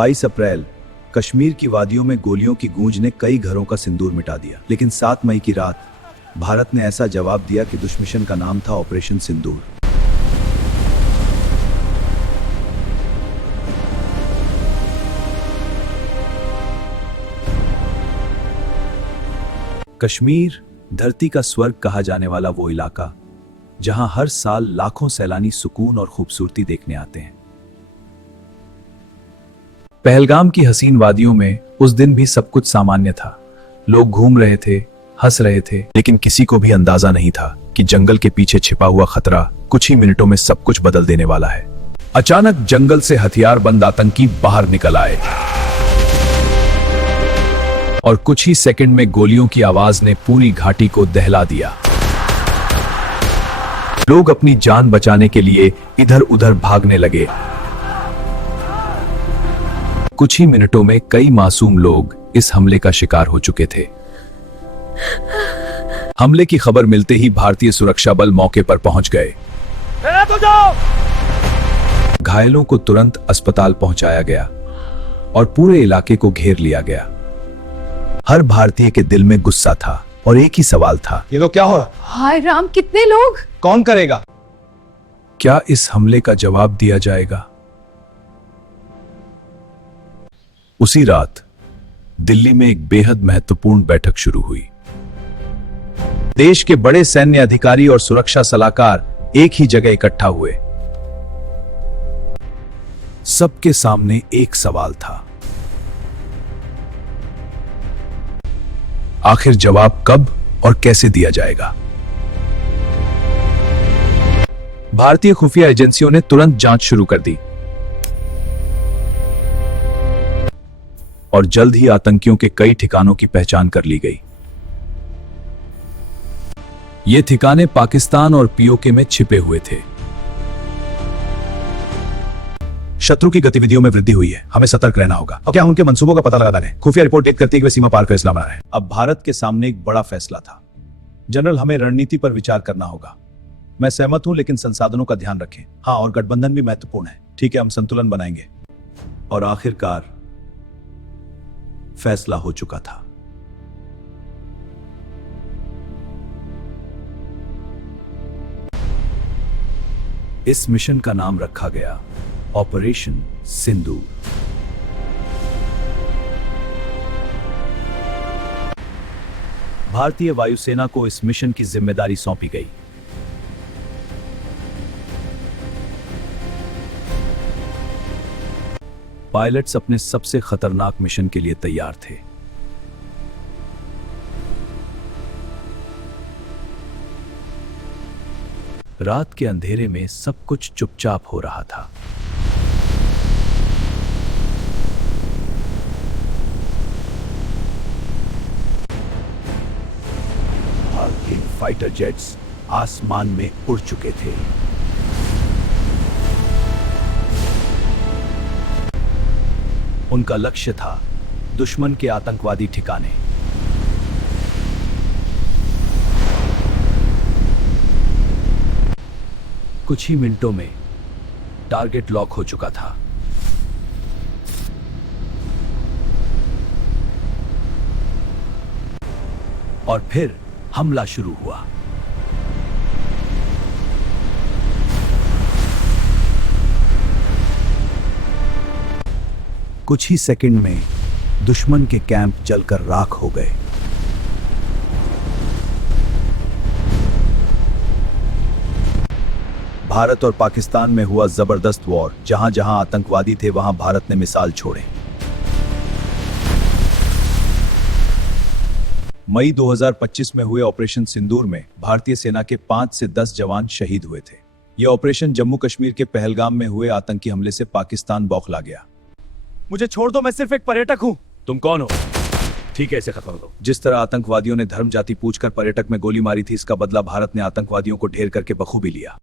22 अप्रैल कश्मीर की वादियों में गोलियों की गूंज ने कई घरों का सिंदूर मिटा दिया। लेकिन 7 मई की रात भारत ने ऐसा जवाब दिया कि दुश्मन का नाम था ऑपरेशन सिंदूर। कश्मीर धरती का स्वर्ग कहा जाने वाला वो इलाका जहां हर साल लाखों सैलानी सुकून और खूबसूरती देखने आते हैं। पहलगाम की हसीन वादियों में उस दिन भी सब कुछ सामान्य था। लोग घूम रहे थे, हंस रहे थे, लेकिन किसी को भी अंदाजा नहीं था कि जंगल के पीछे छिपा हुआ खतरा कुछ ही मिनटों में सब कुछ बदल देने वाला है। अचानक जंगल से हथियारबंद आतंकी बाहर निकल आए और कुछ ही सेकंड में गोलियों की आवाज ने पूरी घाटी को दहला दिया। लोग अपनी जान बचाने के लिए इधर उधर भागने लगे। कुछ ही मिनटों में कई मासूम लोग इस हमले का शिकार हो चुके थे। हमले की खबर मिलते ही भारतीय सुरक्षा बल मौके पर पहुंच गए। घायलों को तुरंत अस्पताल पहुंचाया गया और पूरे इलाके को घेर लिया गया। हर भारतीय के दिल में गुस्सा था और एक ही सवाल था, ये तो क्या हो रहा? हाय राम, कितने लोग? कौन करेगा? क्या इस हमले का जवाब दिया जाएगा? उसी रात दिल्ली में एक बेहद महत्वपूर्ण बैठक शुरू हुई। देश के बड़े सैन्य अधिकारी और सुरक्षा सलाहकार एक ही जगह इकट्ठा हुए। सबके सामने एक सवाल था, आखिर जवाब कब और कैसे दिया जाएगा? भारतीय खुफिया एजेंसियों ने तुरंत जांच शुरू कर दी और जल्द ही आतंकियों के कई ठिकानों की पहचान कर ली गई। ये ठिकाने पाकिस्तान और पीओके में छिपे हुए थे। शत्रु की गतिविधियों में वृद्धि हुई है, हमें सतर्क रहना होगा। और क्या उनके मंसूबों का पता लगाना है? खुफिया रिपोर्ट डेट करती है कि वे सीमा पार फैसला बना रहे हैं। अब भारत के सामने एक बड़ा फैसला था। जनरल, हमें रणनीति पर विचार करना होगा। मैं सहमत हूं, लेकिन संसाधनों का ध्यान रखें। हाँ, और गठबंधन भी महत्वपूर्ण है। ठीक है, हम संतुलन बनाएंगे। और आखिरकार फैसला हो चुका था। इस मिशन का नाम रखा गया ऑपरेशन सिंदूर। भारतीय वायुसेना को इस मिशन की जिम्मेदारी सौंपी गई। पायलट्स अपने सबसे खतरनाक मिशन के लिए तैयार थे। रात के अंधेरे में सब कुछ चुपचाप हो रहा था। भारतीय फाइटर जेट्स आसमान में उड़ चुके थे। उनका लक्ष्य था दुश्मन के आतंकवादी ठिकाने। कुछ ही मिनटों में टारगेट लॉक हो चुका था। और फिर हमला शुरू हुआ। कुछ ही सेकंड में दुश्मन के कैंप जलकर राख हो गए। भारत और पाकिस्तान में हुआ जबरदस्त वॉर। जहां जहां आतंकवादी थे वहां भारत ने मिसाल छोड़े। मई 2025 में हुए ऑपरेशन सिंदूर में भारतीय सेना के 5 से 10 जवान शहीद हुए थे। यह ऑपरेशन जम्मू कश्मीर के पहलगाम में हुए आतंकी हमले से पाकिस्तान बौखला गया। मुझे छोड़ दो, मैं सिर्फ एक पर्यटक हूं। तुम कौन हो? ठीक है, इसे खत्म करो। जिस तरह आतंकवादियों ने धर्म जाति पूछकर पर्यटक में गोली मारी थी, इसका बदला भारत ने आतंकवादियों को ढेर करके बखूबी लिया।